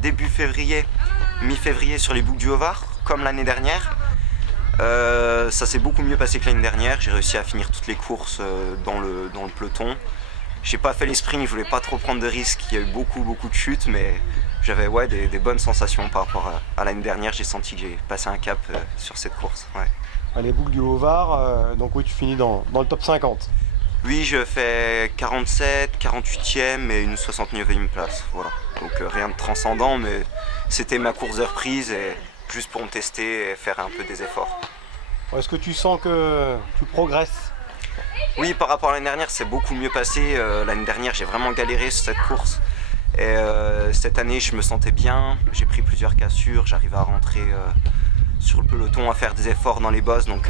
début février, mi-février sur les boucles du Haut-Var, comme l'année dernière. Ça s'est beaucoup mieux passé que l'année dernière. J'ai réussi à finir toutes les courses dans le peloton. J'ai pas fait les sprints, je voulais pas trop prendre de risques. Il y a eu beaucoup de chutes, mais j'avais des bonnes sensations par rapport à l'année dernière. J'ai senti que j'ai passé un cap sur cette course. Ouais. Les boucles du Haut-Var, donc oui, tu finis dans le top 50. Oui, je fais 47, 48e et une 69e place. Voilà. Donc rien de transcendant, mais c'était ma course de reprise et juste pour me tester et faire un peu des efforts. Est-ce que tu sens que tu progresses? Oui, par rapport à l'année dernière, c'est beaucoup mieux passé. L'année dernière, j'ai vraiment galéré sur cette course. Et cette année, je me sentais bien. J'ai pris plusieurs cassures. J'arrive à rentrer sur le peloton, à faire des efforts dans les bosses. Donc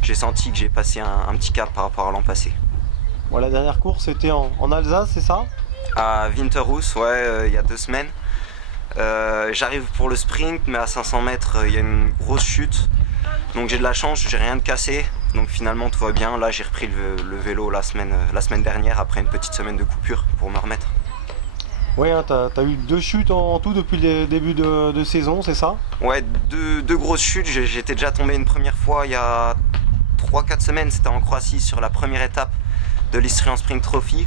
j'ai senti que j'ai passé un petit cap par rapport à l'an passé. Bon, la dernière course, c'était en Alsace, c'est ça? À Winterhuis, ouais, il y a 2 semaines. J'arrive pour le sprint, mais à 500 mètres, il y a une grosse chute. Donc j'ai de la chance, j'ai rien de cassé. Donc finalement tout va bien. Là j'ai repris le vélo la semaine dernière après une petite semaine de coupure pour me remettre. Oui, hein, tu as eu 2 chutes en tout depuis le début de saison, c'est ça? Ouais, deux grosses chutes. J'étais déjà tombé une première fois il y a 3-4 semaines. C'était en Croatie sur la première étape de l'Istrian Spring Trophy.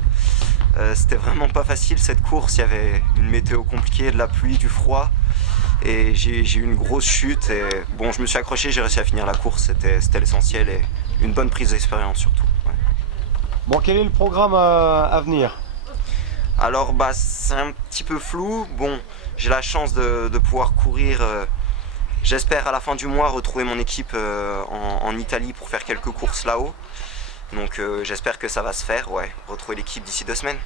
C'était vraiment pas facile cette course. Il y avait une météo compliquée, de la pluie, du froid. Et j'ai eu une grosse chute et bon, je me suis accroché, j'ai réussi à finir la course, c'était l'essentiel et une bonne prise d'expérience surtout. Ouais. Bon, quel est le programme à venir? Alors c'est un petit peu flou. Bon, j'ai la chance de pouvoir courir, j'espère à la fin du mois retrouver mon équipe en Italie pour faire quelques courses là-haut. Donc j'espère que ça va se faire, ouais, retrouver l'équipe d'ici 2 semaines.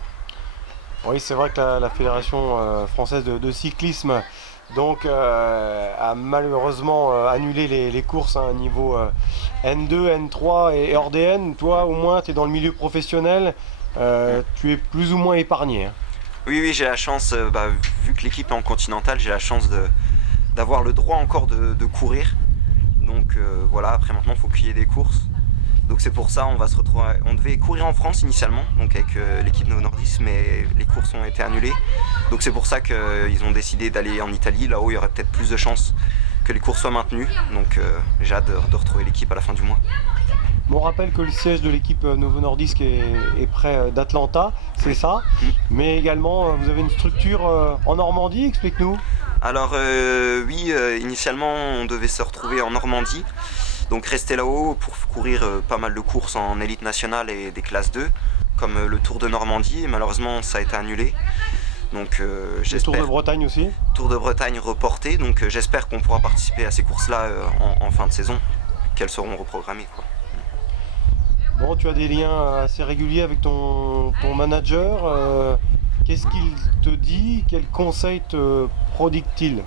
Oui, c'est vrai que la Fédération française de cyclisme donc a malheureusement annulé les courses à un niveau N2, N3 et hors des N. Toi au moins tu es dans le milieu professionnel, tu es plus ou moins épargné. Hein. Oui, j'ai la chance, vu que l'équipe est en continental, j'ai la chance d'avoir le droit encore de courir. Donc voilà, après maintenant il faut qu'il y ait des courses. Donc c'est pour ça on va se retrouver. On devait courir en France initialement, donc avec l'équipe Novo Nordisk, mais les courses ont été annulées. Donc c'est pour ça qu'ils ont décidé d'aller en Italie, là où il y aurait peut-être plus de chances que les courses soient maintenues. Donc j'ai hâte de retrouver l'équipe à la fin du mois. On rappelle que le siège de l'équipe Novo Nordisk est près d'Atlanta, c'est ça. Mais également vous avez une structure en Normandie, explique-nous. Alors oui, initialement on devait se retrouver en Normandie. Donc rester là-haut pour courir pas mal de courses en élite nationale et des classes 2, comme le Tour de Normandie. Malheureusement, ça a été annulé. Donc j'espère. Le Tour de Bretagne aussi. Tour de Bretagne reporté. Donc j'espère qu'on pourra participer à ces courses-là en fin de saison, qu'elles seront reprogrammées, quoi. Bon, tu as des liens assez réguliers avec ton manager. Qu'est-ce qu'il te dit? Quels conseils te prodigue-t-il?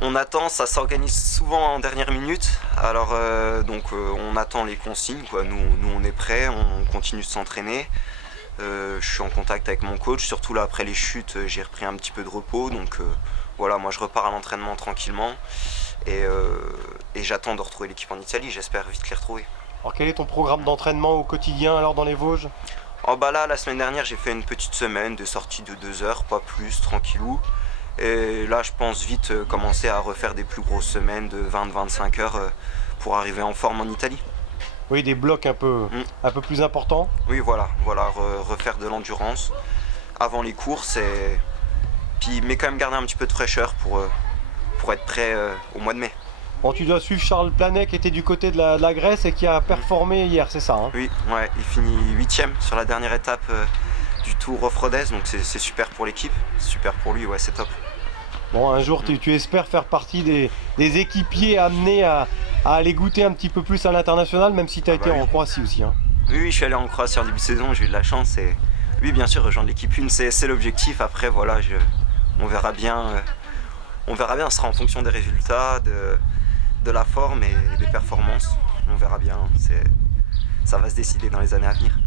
On attend, ça s'organise souvent en dernière minute. Alors on attend les consignes, quoi. Nous on est prêts, on continue de s'entraîner. Je suis en contact avec mon coach, surtout là après les chutes, j'ai repris un petit peu de repos. Donc voilà, moi je repars à l'entraînement tranquillement et j'attends de retrouver l'équipe en Italie, j'espère vite les retrouver. Alors quel est ton programme d'entraînement au quotidien alors dans les Vosges? Oh là, la semaine dernière j'ai fait une petite semaine de sortie de 2 heures, pas plus, tranquillou. Et là, je pense vite commencer à refaire des plus grosses semaines de 20-25 heures pour arriver en forme en Italie. Oui, des blocs un peu plus importants. Oui, voilà, refaire de l'endurance avant les courses mais quand même garder un petit peu de fraîcheur pour être prêt au mois de mai. Bon, tu dois suivre Charles Planet qui était du côté de la Grèce et qui a performé hier, c'est ça, hein? Oui, ouais, il finit 8e sur la dernière étape du Tour Off-Rodez, donc c'est super pour l'équipe, super pour lui, ouais, c'est top. Bon, un jour tu espères faire partie des équipiers amenés à aller goûter un petit peu plus à l'international, même si tu as été en Croatie aussi, hein. Oui, je suis allé en Croatie en début de saison, j'ai eu de la chance et oui, bien sûr, rejoindre l'équipe 1, c'est l'objectif. Après, voilà, on verra bien, ce sera en fonction des résultats, de la forme et des performances. On verra bien, ça va se décider dans les années à venir.